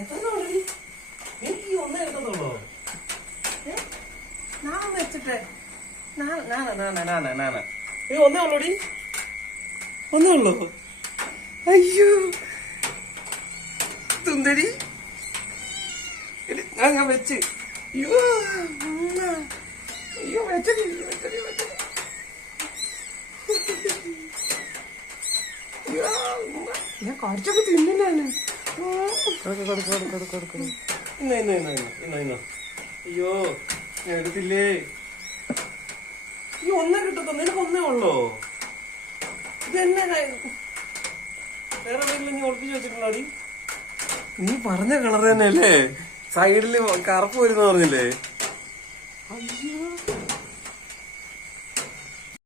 എത്ര എനിക്ക് ഈ ഒന്നേ എടുക്കത്തുള്ളൂ. ഞാൻ വെച്ചിട്ട് നീ ഒന്നേ ഉള്ളൂടി, ഒന്നേ ഉള്ളൂ. അയ്യോ തുന്തരി ഞാൻ വെച്ച്. അയ്യോ അയ്യോ വെച്ചടി വെച്ചടി വെച്ചടി. ഞാൻ കുറച്ചൊക്കെ തിന്നില്ലാന്ന്. ഇന്നോ അയ്യോ ഞാൻ എടുത്തില്ലേ. ഈ ഒന്നേ കിട്ടത്തോ, നിനക്ക് ഒന്നേ ഉള്ളോ? ഇതെന്നെ വേറെ എന്തെങ്കിലും നീ ഒളിപ്പിച്ച് വെച്ചിട്ടുണ്ടോടി? നീ പറഞ്ഞ കളർ തന്നെയല്ലേ, സൈഡില് കറുപ്പ് വരുന്ന പറഞ്ഞില്ലേ?